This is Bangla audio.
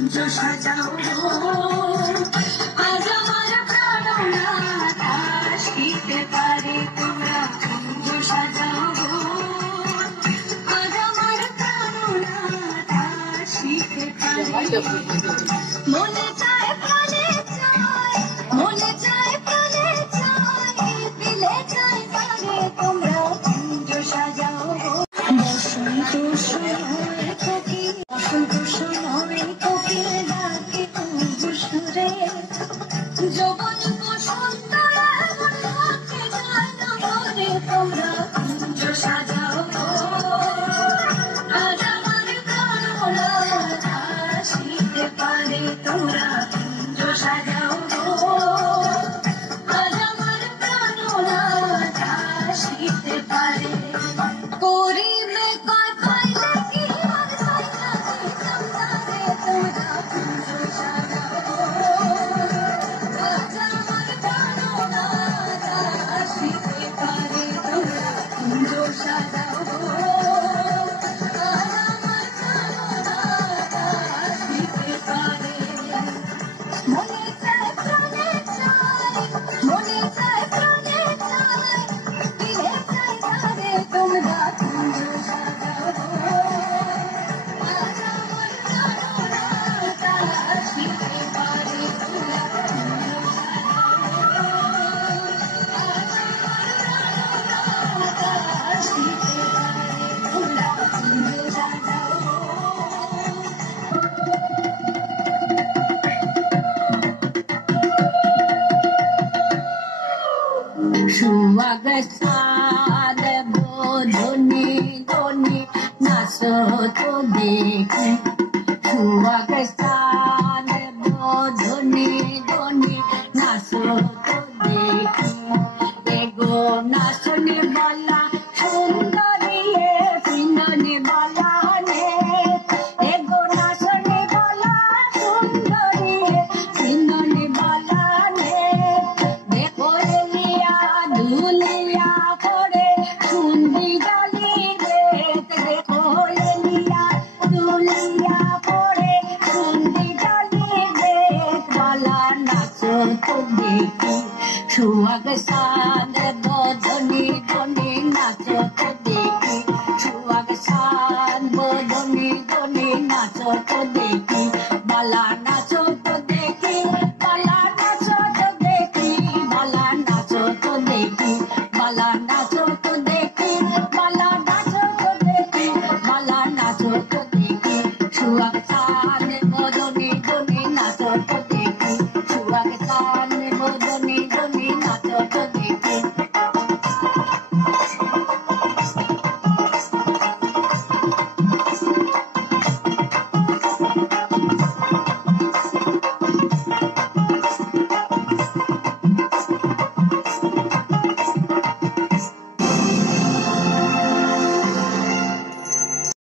কুঞ্জ সাজাও আজ আমার প্রাণনাথ আসিতে পারে তোমরা কুঞ্জ সাজাও আজ আমার প্রাণনাথ আসিতে পারে মনে চায় প্রাণে চায় মনে চায় প্রাণে চায় দিলে চায় পারে তোমরা কুঞ্জ সাজাও বসন্ত সময় কোকিল বসন্ত সময় কোকিল ডাকে কুঞ্জ সুরে যৌবন বসন্ত এমন থাকে যায় না মনে তোমরা কুঞ্জ সাজাও আজ আমার প্রাণনাথ আসিতে পারে তোমরা কুঞ্জ সাজাও আজ আমার প্রাণনাথ আসিতে পারে করিবে কয় পাইলে কি আর সাইনা দিতাম তারে তোমরা কুঞ্জ সাজাও আজ আমার প্রাণনাথ আসিতে পারে তোমরা কুঞ্জ সাজাও আজ আমার প্রাণনাথ আসিতে পারে মনে চায় প্রাণে চায় মনে চায় প্রাণে চায় দিলে চায় তারে তোমরা কুঞ্জ সাজাও আজ আমার প্রাণনাথ আসিতে পারে তোমরা কুঞ্জ সাজাও আজ আমার প্রাণনাথ আসিতে পারে তোমরা কুঞ্জ সাজাও সুয়াগ সাদ বোধনি ধনি নাচ তো দেখি সুয়াগ সাদ বোধনি ধনি নাচ তো দেখি এগো নাচনি বলা সুন্দরী পিন্দনি বলা নে এগো নাচনি বলা সুন্দরী পিন্দনি বলা নে দেখো এলিয়া দুলিয়া পড়ে সুন্দি ডালি রে দেখো এলিয়া দুলিয়া পড়ে সুন্দি ডালি রে বালা নাচ তো দেখি সুয়াগ সাদ বদনি ধনি নাচ তো দেখি সুয়াগ সাদ বদনি ধনি নাচ তো দেখি বালা